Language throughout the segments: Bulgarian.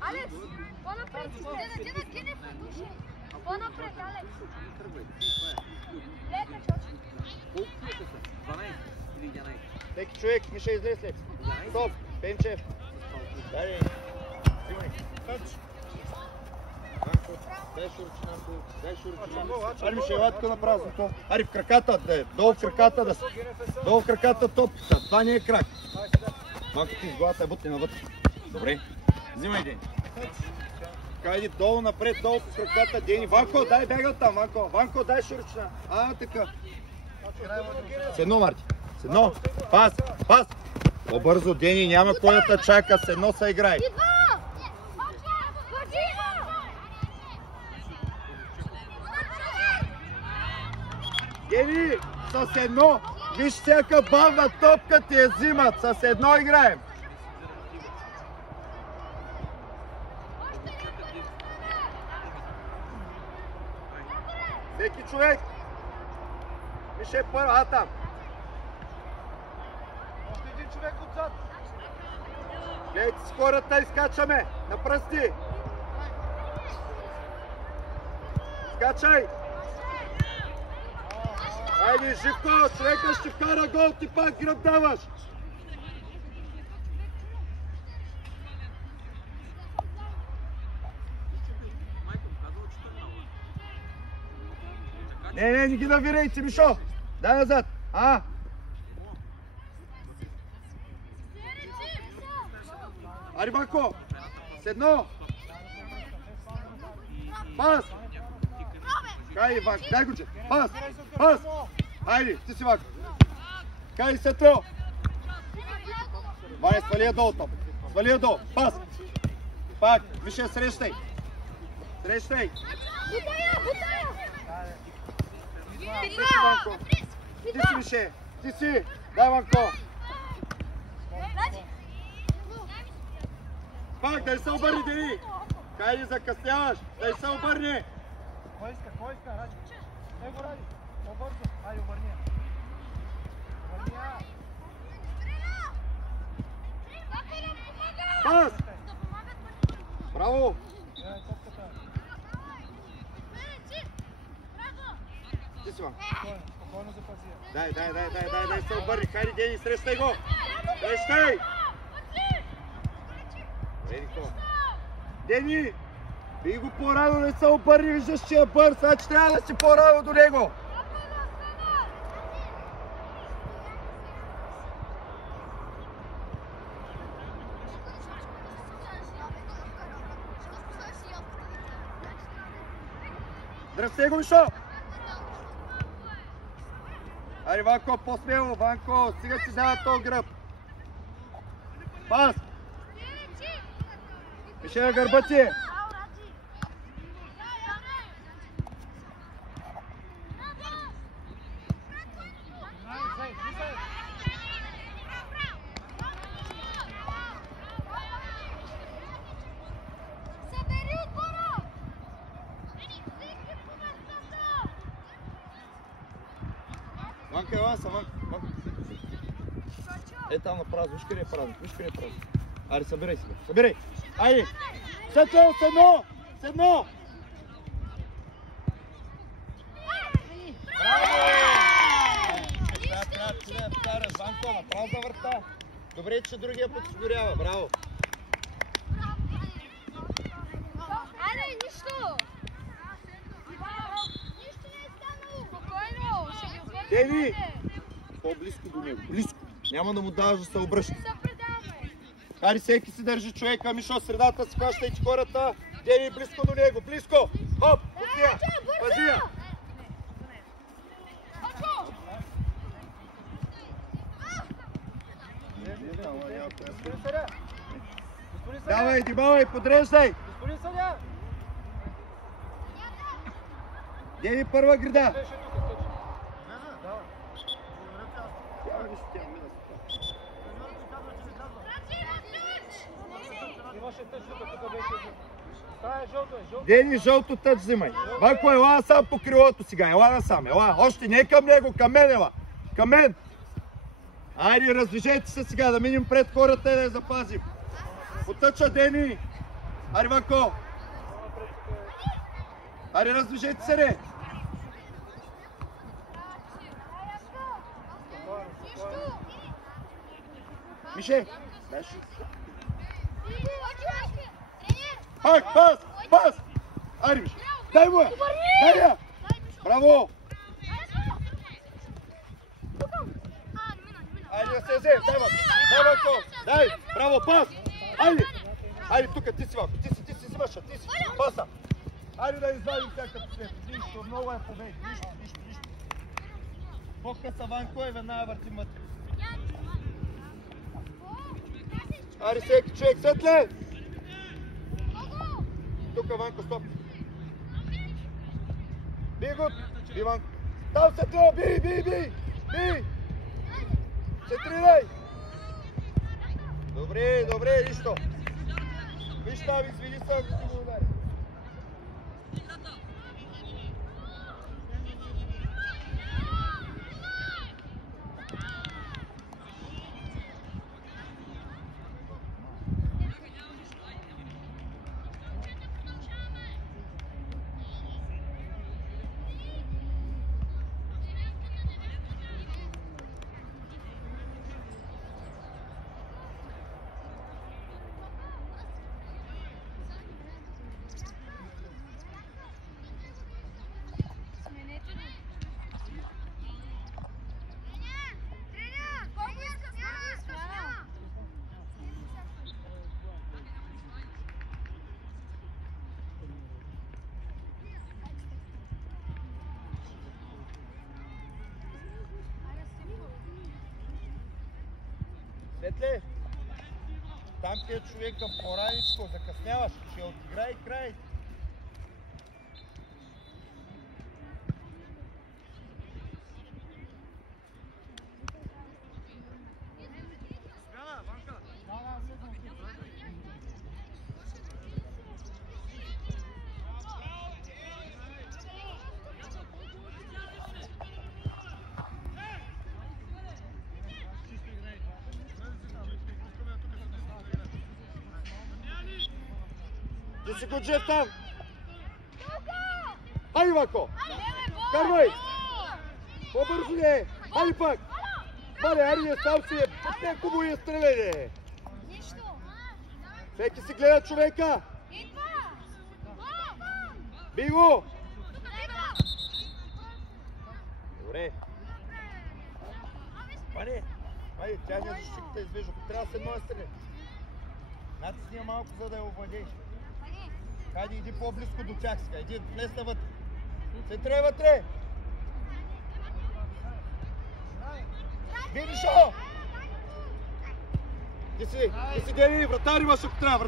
Алекс, по-напред! Деда, Генев на душа! По-напред, Алекс! Лека, чочи! Колко са? 12 или 11? Всеки човек, Миша излез след. Стоп, Пенчев. Дай, взимай. Дай шурчинато, дай шурчинато. Ари, Миша, ела тук на празното. Ари, в краката, долу в краката да си. Долу в краката топката. Това не е крак. Малко ти с главата е бутни навътре. Добре. Взимай, Дени. Кайди долу, напред, долу по краката, Дени. Ванко, дай бягал там, Ванко. Ванко, дай шурчина. Така. Седно, Марти. Седно. Пас, пас. По-бързо, Дени, няма кой да те чака. Седно се играй. Дени, с едно. Виж всяка бавна топка ти я взимат. С едно играем. Всеки човек. Виж първо, там. Още един човек отзад. Гледайте си хората, изкачаме. На пръсти. Скачай. Айде, Живко, човека ще вкара гол, ти пак гръб даваш. Не ги навирайте, Мишо. Дай назад. Ари, Банко. Седно. Пас. Кай, Ванко, дай го, че. Пас. Пас. Хайде, ти си, Ванко. Кай, Сетро. Ваня, свали я долу топ. Свали я долу. Пас. Пак, више, срещай. Срещай. Бутая! Ти си, Ванко. Ти си, Мише. Ти си. Дай, Ванко. Пак, дай се обърни, Дени. Кай, закъсняваш. Дай се обърни. Кой иска, Ради? Не го Ради. По-бързо. Айде, обърни я. Обърни я. Пас. Браво. Гледай топката. Ти си, Ванко. Спокойно запази я. Дай се обърни. Хайде, Дени, срещай го. Срещай. Дени, бий го по-рано, не се обърни, виждаш, че е бърз, значи трябва да си по-рано до него. Дръсте го, Мишо! Айде, Ванко, по-смело, Ванко, стига си дава този гръб. Пас! Мише на гърба ти е! Ванка, ела са, Ванка. Е там на празно, виж къде е празно, Айде, събирай си, събирай! Айде! Сето, седно! Седно! Браво! Трябва да я вкараш, Ванко, направо за върта. Добре, че другия подсигурява, браво! Айде, нищо! Нищо не е станало! Спокойно! Ще ги обърнем! Дени! По-близко до него, близко! Няма да му даваш да се обръща. Хайде, всеки си държи човека, Мишо, средата си хващайте хората. Дени, близко до него, близко! Хоп, пусия! Пази я! Давай, Димавай, подреждай! Господин съдя! Дени, първа града! Дени, жълто тъч взимай. Ванко, ела насам по крилото сега, ела насам, ела. Още не към него, към мен ела. Към мен. Айде, раздвижете се сега, да минем пред хората и да я запазим. Потъча Дени. Ари, Ванко. Ари, раздвижете се, не. Мише. Пак, пас. Ари, Мише. Дай му я. Дай я. Браво. Айде да се взе, дай Ванко, дай, браво, пас, айде тук, ти си Ванко, ти си взимаша, ти си, паса, айде да извадим всякакъв след, нищо, много е победи, нищо, по-къса Ванко и веднага въртим вътре. Айде всеки човек, светле, тук Ванко, стоп, би го, би Ванко, там светле, би, се тренай! Добре, нищо. Виж там, извини се, ако ти го удари. Светле, там ти е човека по-раничко, закъсняваш, ще отиграй край. Ти си го джев там! Хайде, Ванко! Карвай! По-бързо не! Хайде пак! Мале, айде, сам си е! Пътне кубо и стреляй! Всеки си гледа човека! Би го! Добре! Хайде, тя не защитата извежда. Трябва да се едно стреля. Натисни малко, за да я овладееш. Хайде, иди по-близко до тях сега. Иди, влез навътре. Центре вътре! Видишо! Ти си Дени, вратар имаш ако трябва,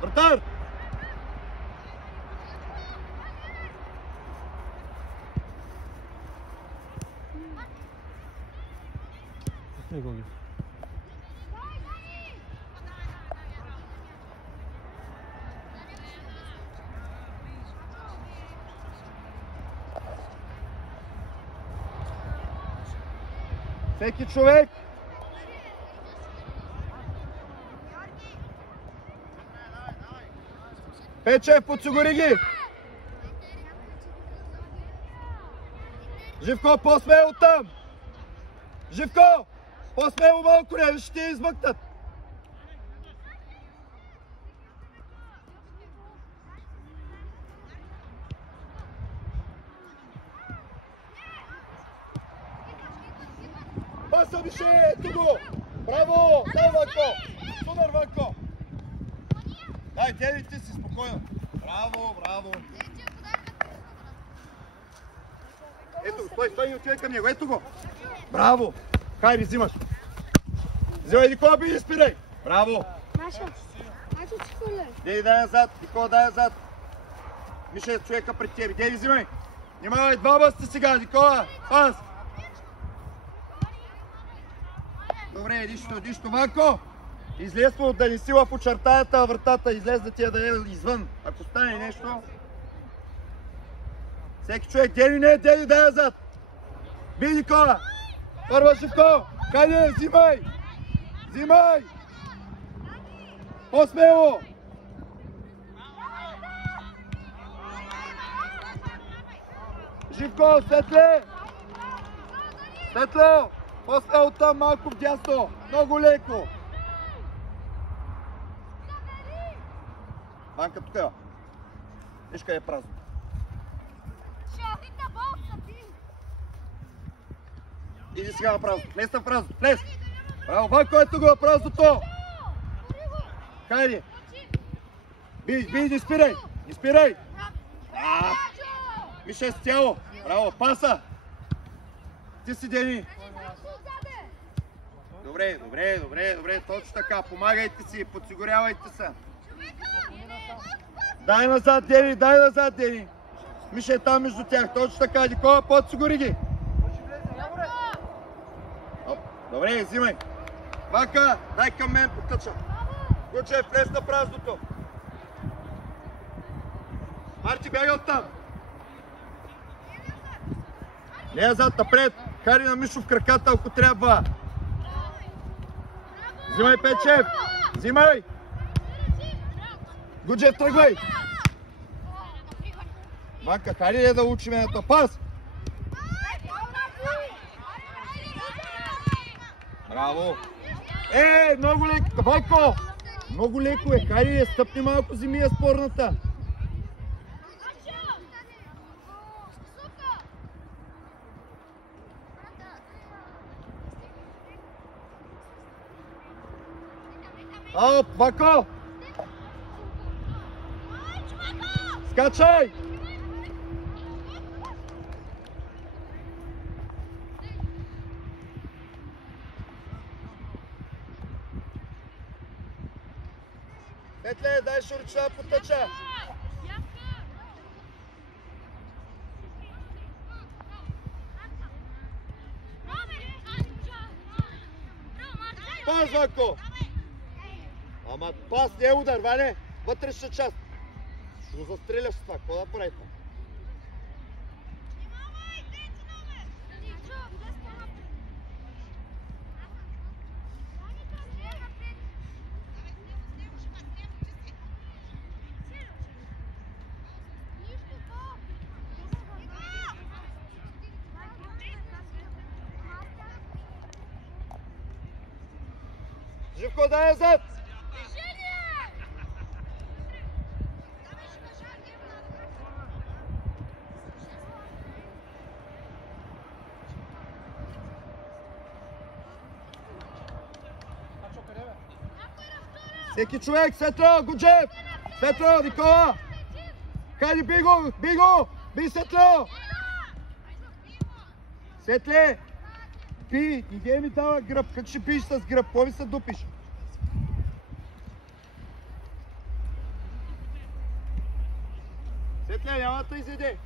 вратар! Не го ги. Всеки човек! Печев, подсигури ги! Живко, по-смело там! Живко! По-смело малко, не, ще ти измъкнат! Паса, Мише, ето го! Браво! Дай, Ванко! Супер, Ванко! Дай, Дени, ти си спокойно. Браво! Ето го, стой и отивай към него, ето го! Браво! Хайде, взимаш! Взимай, Никола, би не спирай! Браво! Маша, ти хвърляй. Дени, дай назад! Никола, дай назад! Мише, човека пред тебе. Дени, взимай! Внимавай, двама сте сега, Никола! Пас! Добре, нищо. Ванко! Излез да не сила в очертаята вратата, излез да ти я да е извън. Ако стане нещо... Всеки човек, Дени, дай назад! Би, Никола! Първа, Живко! Хайде, взимай! По-смело! Живко, светле! Светло! По-смело там, малко вдясно! Много леко! Банка тук е. Виж къде е празно. Иди сега на празно. Влез на празно. Влез! Браво, Ванко е тук на празното! Хайде! Бий, не спирай! Не спирай! Миша с тяло! Браво, паса! Ти си Дени! Добре, точно така. Помагайте си, подсигурявайте се. Дай назад, Дени! Миша е там между тях, точно така. Никола, подсигури ги! Добре, взимай! Вака, дай към мен потъча! Гучев, влез на празното! Марти, бяга оттам! Не е зад, напред! Хари на Мишо в краката, ако трябва! Взимай, Печев! Взимай! Гуджев, тръгвай! Ванка, хайде ли да учим едната? Пас! Браво! Много леко! Ванко! Много леко е! Хайде ли, стъпни малко, вземи я спорната! Оп, Вако! Скачай! Петле, дай шурча, потъча! Пас, Вако! Ама пас, не е удар, Ване! Вътрешна част! Ще го застреляш с това, какво да правите? Живко, дай назад! Всеки човек, Светло, Гуджев! Светло, Никола! Хайде, бий го! Бий, Светло! Светле! Бий! Иде ми дава гръб. Как ще биеш с гръб? Какво ми се дупиш? Светле, няма да изеде!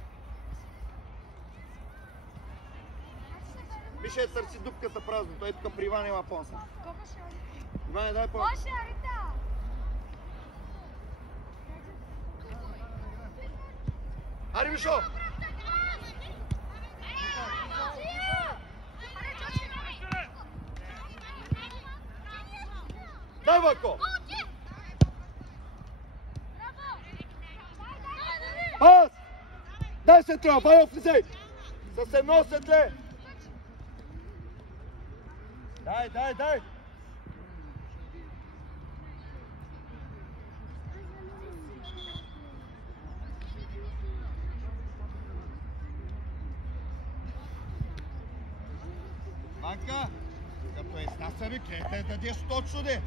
Миша, търси дупката празно. Той тук при Иван има понса. Иване, дай по... Ари, Мишо! Дай, Вако! Пас! Дай, Светло! Байо, влизай! С едно, Светле! Дай! Ванка, като е снаса ви, къде да дадеш точно де?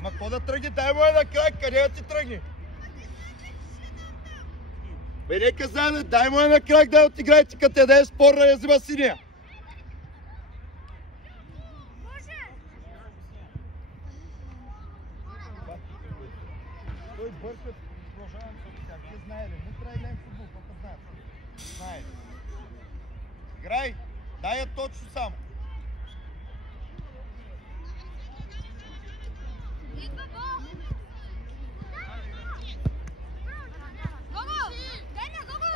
Ма какво да тръгне? Дай му на крак, къде да ти тръгне? Бе, нека заедно, дай му на крак да отиграйте, като те дадеш спорна я взима синия. Той бъркат, продължавам с тях. Те знае ли? Не трябва да играем футбол, какво знаят? Знае ли? Играй! Дай я точно само!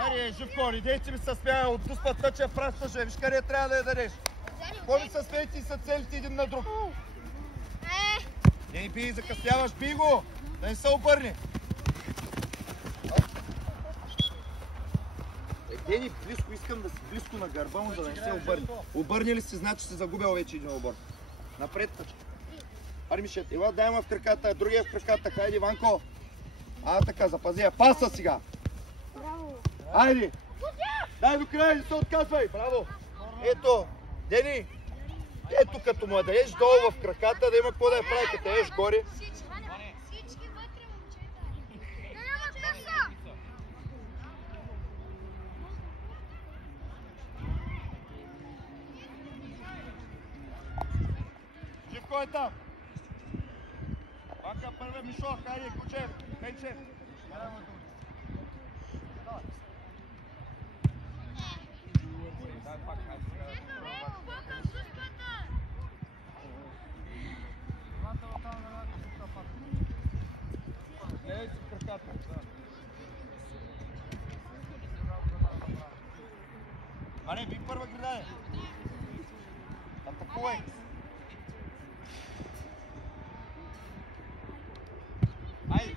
Аре, Живко, идейте ми се смея, отпуснат тъча в прастъжа, виж къде трябва да я дадеш. Какво ми се смеете и са целите един на друг? Не бий, закъсняваш, бий го! Да не се обърне! Дени, близко, искам да си близко на гърба му, за да не се обърне. Обърне ли си, значи си загубил вече един обор. Напред тъчка. Ари, Мишет, ела дай му в краката, другия в краката, хайде, Ванко. Така, запази я. Паса сега. Браво. Айде. Дай до края, не се отказвай. Браво. Ето, Дени. Ето, като му я даеш долу в краката, да има какво да я прави, като даеш горе. Всички вътре, момчета. Да няма къса. Живко е там. Ванка първе, Мишо, хайде, Кучев, Пенчев. Ане, ви първа гледане. Атакувай. Айде.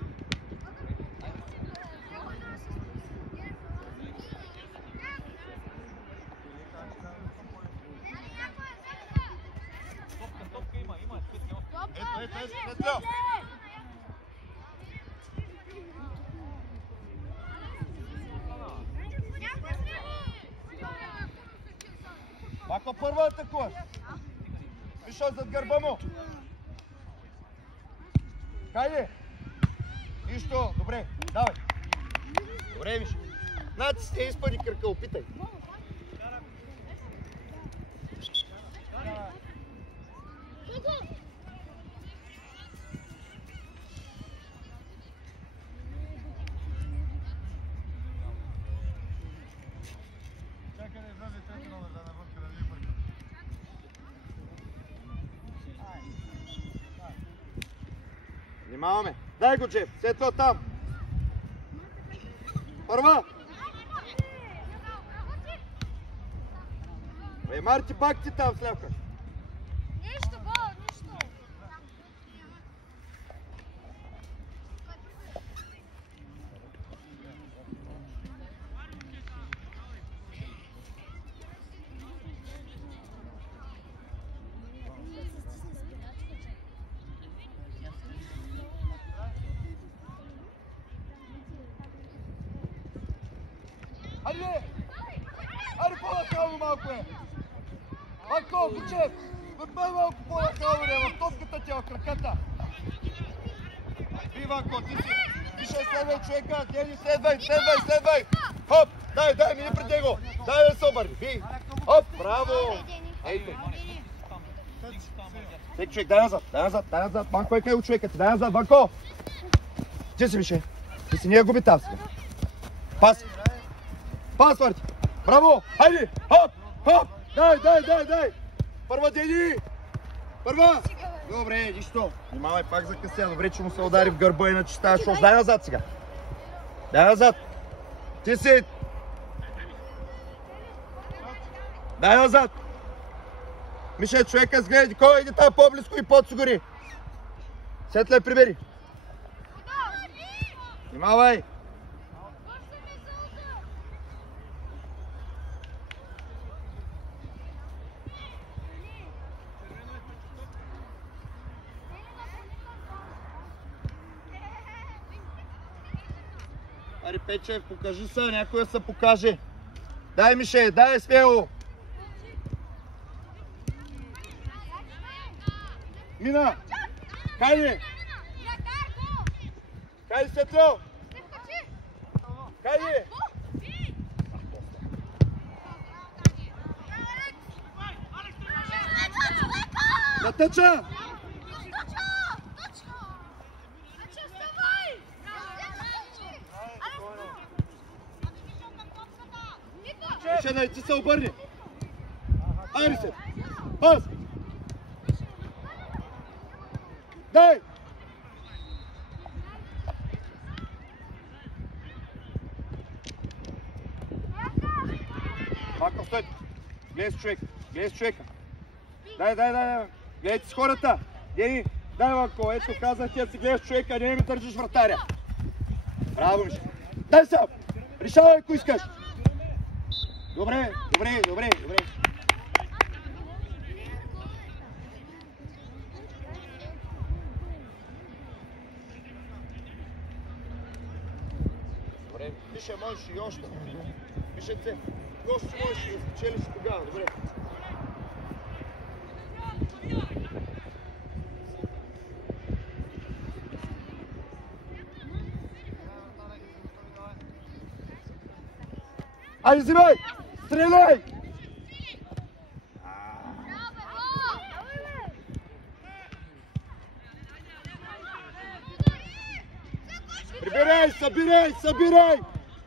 Ето. Вако първа атакуваш. Виж зад гърба му. Хайде. Нищо. Добре. Давай. Добре, виж. Натисни, изпъди кръка. Опитай. Чакай да излезе трети номер, да навънка да ви бърка. Внимаваме. Дай го, Джеф. Сетва там. Първа. Марти, пак ти там слепка. Нищо, гол, нищо. Хайде! Хайде по-накално малко е! Ванко, Кучев! Върбай малко по-накално е, в топката ти е в краката! Би, Ванко, ти си! Више, следвай човека! Дени, следвай! Хоп! Дай, мини пред него! Дай да се обърни! Би! Хоп! Браво! Ейте! Тек човек, дай назад! Ванко е къде от човека ти? Дай назад, Ванко! Ти си, Више! Ти си, ние губи там сега! Пас, Марти! Браво! Хайде! Хоп! Дай! Първа, Дени! Първа! Добре, нищо. Внимавай, пак закъсня. Добре, че му се удари в гърба, иначе става шош. Дай назад сега. Дай назад. Ти си. Дай назад. Мише, човека сгледай, кой иде там по-близко и подсигури. Светле, прибери. Внимавай. Ари, Печев, покажи се, някой да се покаже. Дай, Мише, дай смело. Мина. Хайде. Хайде, Светло. Хайде. Да тъча. Ще да ти се обърне. Айде се. Пас. Дай. Мако, стой. Гледай с човека. Дай. Гледайте с хората. Дени. Дай, Ванко, ето казах ти да си гледаш човека, не ми държиш вратаря. Браво, Миша. Дай сега! Решавай, ако искаш! Добре. Добре, Миша, можеш и още. Мишенце, още можеш да спечелиш тогава, добре. Айде, взимай! Стреляй! Прибирай, събирай!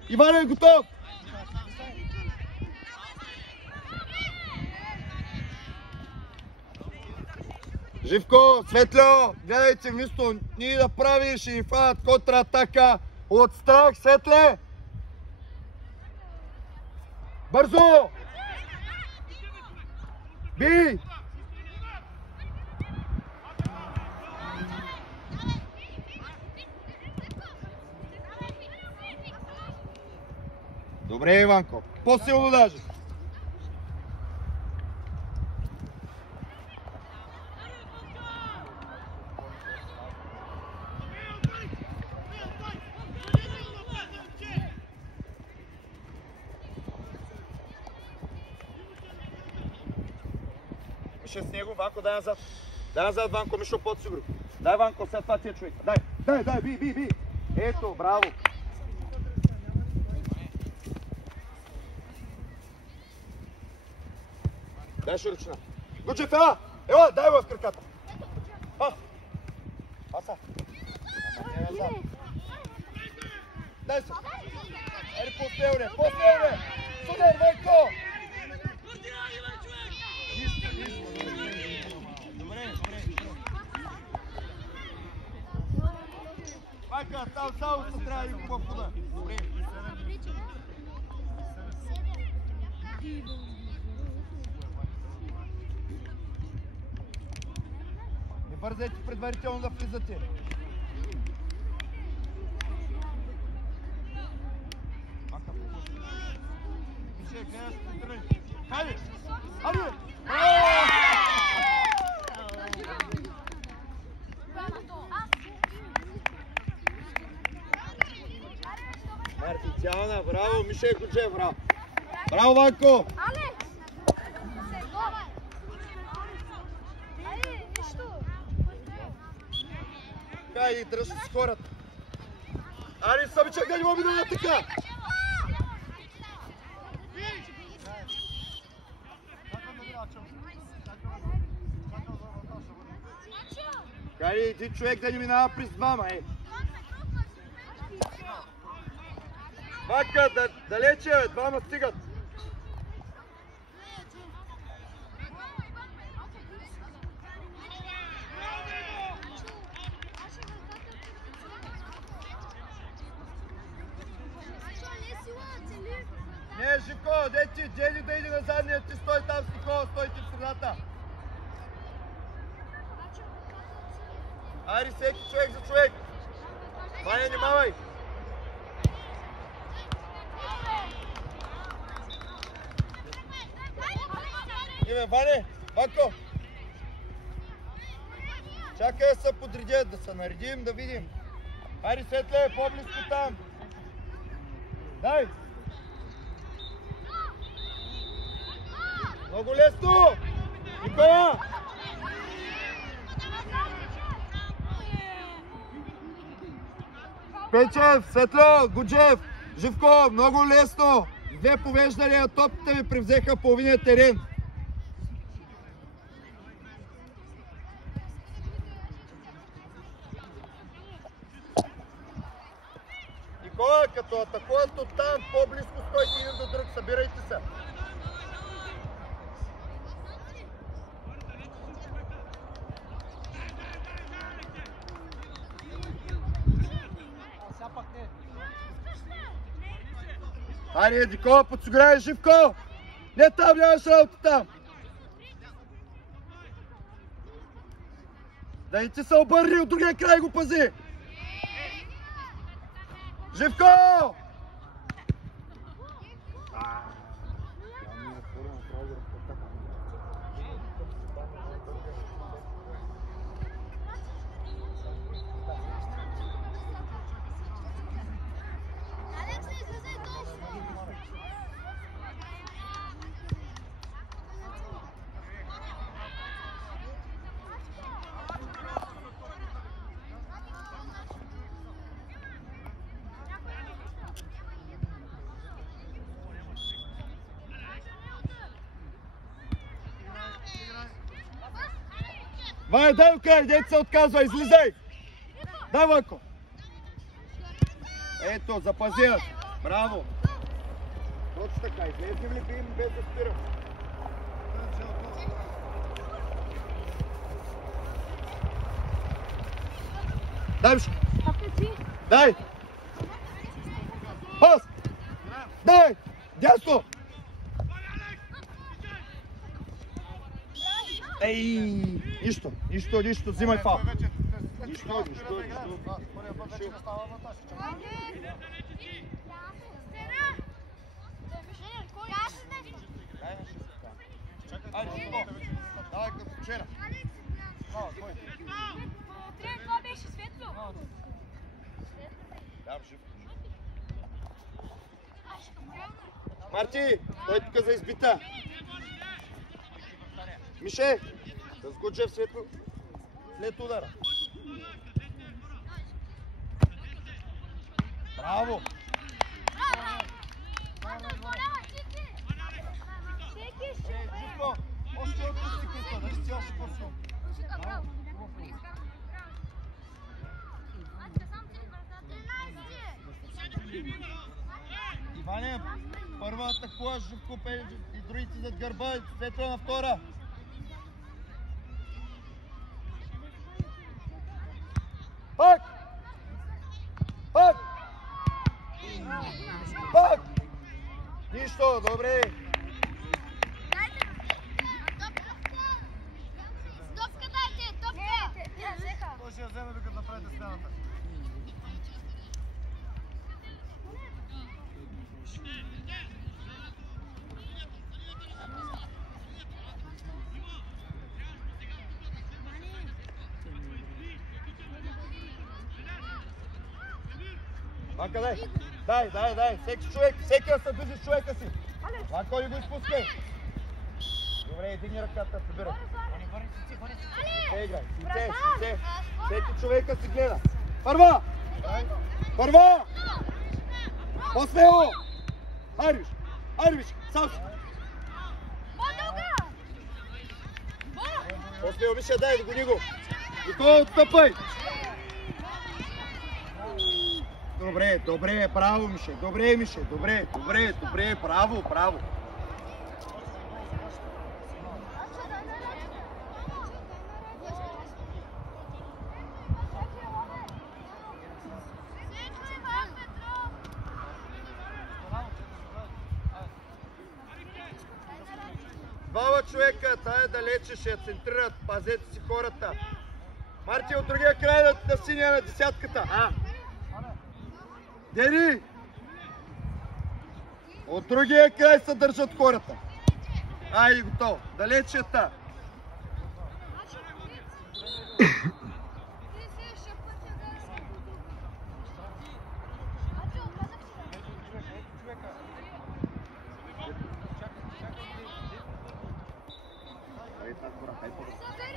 Иван е готов! Живко, Светло, гледайте вместо ние да правиш и фанат контратака от страх, Светле! Бързо! Би! Добре, Иванко. По-силно даже. Миша с него, Ванко, дай назад. Дай назад, Ванко, Мишо, по-сигурно. Дай, Ванко, след това ти е човек. Дай, би. Ето, браво. Дай широчина. Гуджев, ела, дай в краката. Паса. Дай се. Ели, по-спелне. Судер, Ванко. Добре. Ванка, там само се трябва да и хубав хода. Добре. Не бързайте предварително да влизате. Хайде! Мартициана, браво, Мишей Гуджев, браво! Браво, Ванко! Хайде, дръж с хората! Али, Събичак, да не мога да така! Хайде, един човек да не минава през двама, Ванка, далече, двама стигат! Не, Живко, Джени да иде на задния, ти стой там с Никола, стойте в средата. Айде, всеки човек за човек. Ваня, внимавай. Име, Ване, Ванко. Чакай да се подредят, да се наредим, да видим. Айде, Светле, по-близко там. Дай. Много лесно! Никола! Печев, Светло, Гуджев, Живко, много лесно! Две повеждания, топите ми превзеха половиния терен. Никола, като атакуват оттам, по-близко стойте един до друг, събирайте се. Айде, Никола, подсигурявай, Живко! Не там, нямаш работа там! Да и ти се обърни от другия край, го пази! Живко! Ваня, дай го край, дете се отказва, излизай! Дай, Ванко! Ето, запази я! Браво! Точно така, излезем ли им без да спирам? Дай, Мишко! Дай! Пас! Дай! Дясно! Ей! Нищо, взимай фал. Нищо. Давай като вчера. Това беше светло. Да, жив. Марти, той тук за избита. Мише, да сгуча в светло след удара. Браво! Живко, още отпусти късто, да си още по-силно. Иване, първа атакува Живко и другите зад гърба, светло на втора. Пак! Нищо, добре! Топка дайте, топка! Той ще я вземе докато направите стената. Ванка, дай! Всеки да се движи с човека си! Ванко, не го изпускай! Добре, дигни ръката, събирай. Се играй, си. Всеки човека си гледа. Първа! По-смело! Айде, сам си! По-смело, Миша, дай да гони го! Никола, отстъпай! Добре, браво, Мише, добре, браво. Двама човека, тая далече ще я центрират, пазете си хората. Марти, от другия край на синия на десятката. Дени! От другия край се държат хората. Ай, готово. Далечета.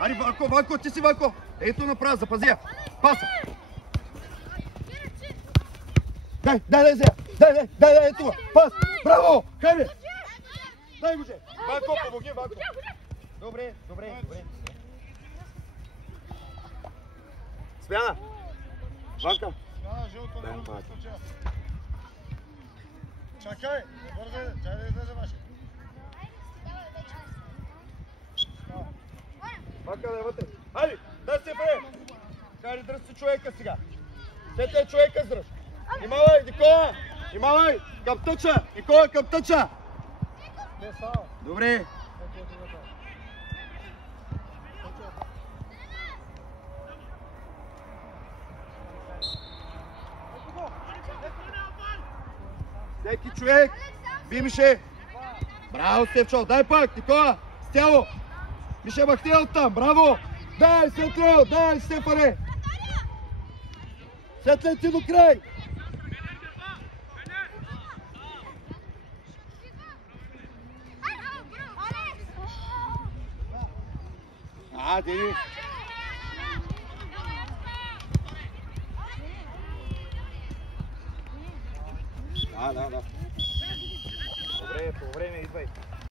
Ари, Ванко, ти си Ванко. Ето направо, запази я. Паса. Дай, ето, пас, браво, хайде! Дай го же! Ванко, помоги, Ванко! Добре. Смяна! Ванка! Смяна, жълто не го случая. Чакай, не бързай, чай да излезе ваше. Ванка, да е вътре. Хайде, дай се бре! Хайде, дръж си човека сега. Сете човека здръж. Внимавай, Никола! Внимавай! Към тъча! Никола, към тъча! Добре! Всеки човек! Би, Мише! Браво, Степчо! Дай пак, Никола! С тяло! Мише, махни оттам! Браво! Дай, Светло! Дай, Стефане! Светле ти до край! Дени! Да. Добре, по време идвай.